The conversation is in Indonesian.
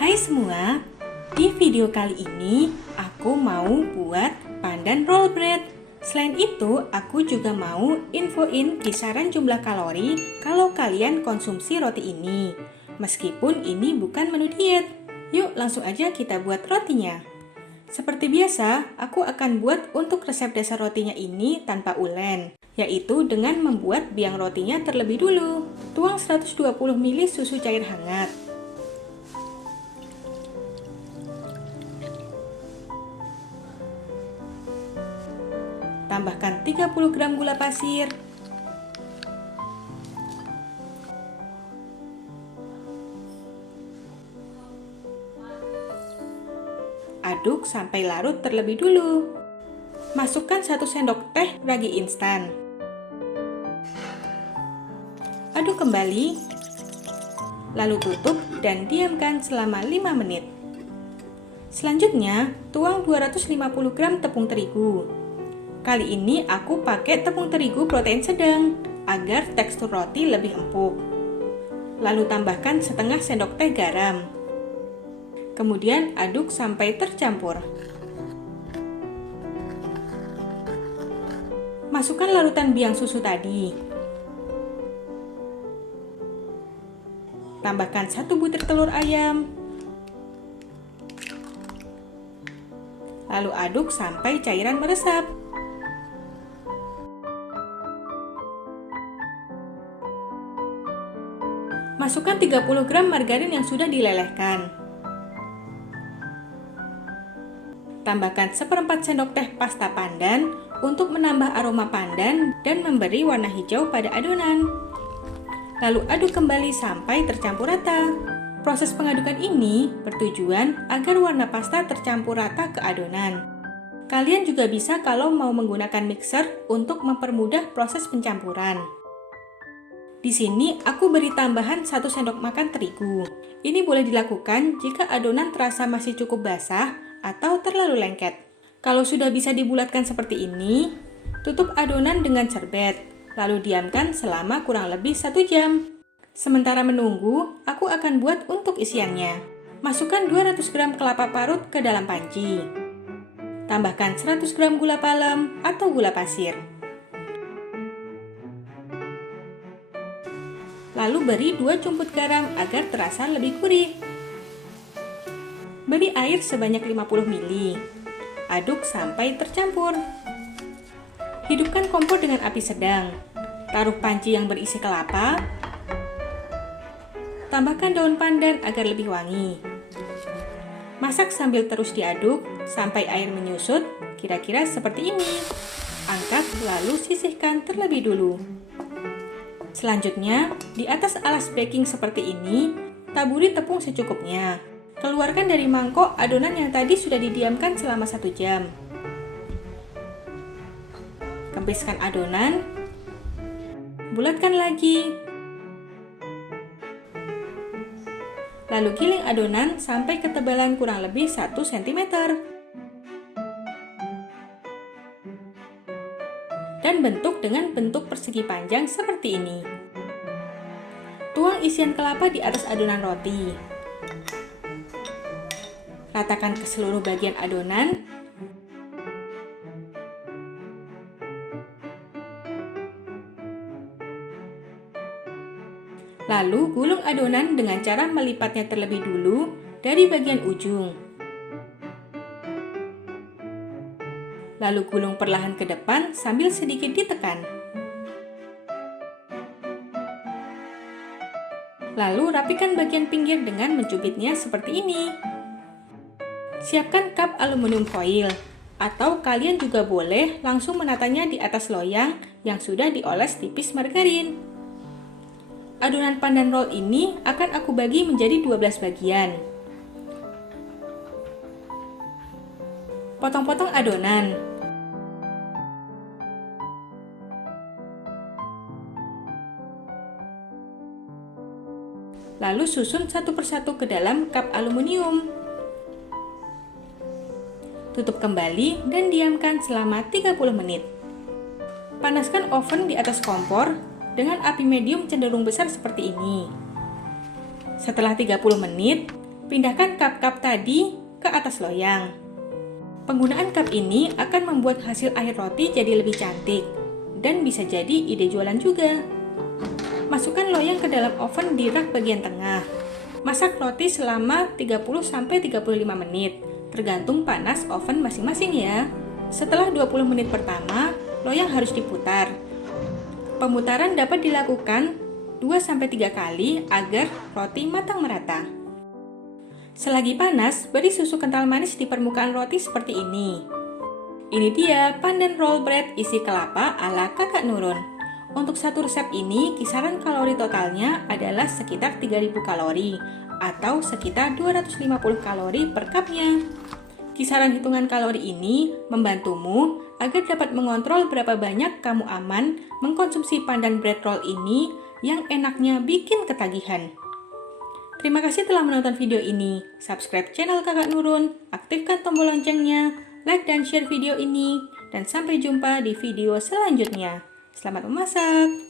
Hai semua, di video kali ini aku mau buat pandan roll bread. Selain itu, aku juga mau infoin kisaran jumlah kalori kalau kalian konsumsi roti ini. Meskipun ini bukan menu diet. Yuk langsung aja kita buat rotinya. Seperti biasa, aku akan buat untuk resep dasar rotinya ini tanpa ulen, yaitu dengan membuat biang rotinya terlebih dulu. Tuang 120 ml susu cair hangat. Tambahkan 30 gram gula pasir. Aduk sampai larut terlebih dulu. Masukkan 1 sendok teh ragi instan. Aduk kembali. Lalu tutup dan diamkan selama 5 menit. Selanjutnya, tuang 250 gram tepung terigu. Kali ini aku pakai tepung terigu protein sedang agar tekstur roti lebih empuk. Lalu tambahkan setengah sendok teh garam. Kemudian aduk sampai tercampur. Masukkan larutan biang susu tadi. Tambahkan 1 butir telur ayam. Lalu aduk sampai cairan meresap. Masukkan 30 gram margarin yang sudah dilelehkan. Tambahkan 1/4 sendok teh pasta pandan untuk menambah aroma pandan dan memberi warna hijau pada adonan. Lalu aduk kembali sampai tercampur rata. Proses pengadukan ini bertujuan agar warna pasta tercampur rata ke adonan. Kalian juga bisa kalau mau menggunakan mixer untuk mempermudah proses pencampuran. Di sini aku beri tambahan 1 sendok makan terigu. Ini boleh dilakukan jika adonan terasa masih cukup basah atau terlalu lengket. Kalau sudah bisa dibulatkan seperti ini, tutup adonan dengan serbet, lalu diamkan selama kurang lebih 1 jam. Sementara menunggu, aku akan buat untuk isiannya. Masukkan 200 gram kelapa parut ke dalam panci. Tambahkan 100 gram gula palem atau gula pasir. Lalu beri 2 cumput garam agar terasa lebih gurih. Beri air sebanyak 50 ml. Aduk sampai tercampur. Hidupkan kompor dengan api sedang. Taruh panci yang berisi kelapa. Tambahkan daun pandan agar lebih wangi. Masak sambil terus diaduk sampai air menyusut, kira-kira seperti ini. Angkat lalu sisihkan terlebih dulu. Selanjutnya, di atas alas baking seperti ini, taburi tepung secukupnya. Keluarkan dari mangkok adonan yang tadi sudah didiamkan selama 1 jam. Kempiskan adonan. Bulatkan lagi. Lalu giling adonan sampai ketebalan kurang lebih 1 cm. Dan bentuk dengan bentuk persegi panjang seperti ini. Tuang isian kelapa di atas adonan roti. Ratakan ke seluruh bagian adonan. Lalu gulung adonan dengan cara melipatnya terlebih dulu dari bagian ujung. Lalu gulung perlahan ke depan sambil sedikit ditekan. Lalu rapikan bagian pinggir dengan mencubitnya seperti ini. Siapkan cup aluminium foil, atau kalian juga boleh langsung menatanya di atas loyang yang sudah dioles tipis margarin. Adonan pandan roll ini akan aku bagi menjadi 12 bagian. Potong-potong adonan. Lalu susun satu persatu ke dalam cup aluminium. Tutup kembali dan diamkan selama 30 menit. Panaskan oven di atas kompor dengan api medium cenderung besar seperti ini. Setelah 30 menit, Pindahkan cup-cup tadi ke atas loyang. Penggunaan cup ini akan membuat hasil akhir roti jadi lebih cantik dan bisa jadi ide jualan juga. Masukkan loyang ke dalam oven di rak bagian tengah. Masak roti selama 30-35 menit, tergantung panas oven masing-masing ya. Setelah 20 menit pertama, loyang harus diputar. Pemutaran dapat dilakukan 2-3 kali agar roti matang merata. Selagi panas, beri susu kental manis di permukaan roti seperti ini. Ini dia pandan roll bread isi kelapa ala Kakak Nurun. Untuk satu resep ini, kisaran kalori totalnya adalah sekitar 3000 kalori atau sekitar 250 kalori per cupnya. Kisaran hitungan kalori ini membantumu agar dapat mengontrol berapa banyak kamu aman mengkonsumsi pandan bread roll ini yang enaknya bikin ketagihan. Terima kasih telah menonton video ini. Subscribe channel Kakak Nurun, aktifkan tombol loncengnya, like dan share video ini, dan sampai jumpa di video selanjutnya. Selamat memasak!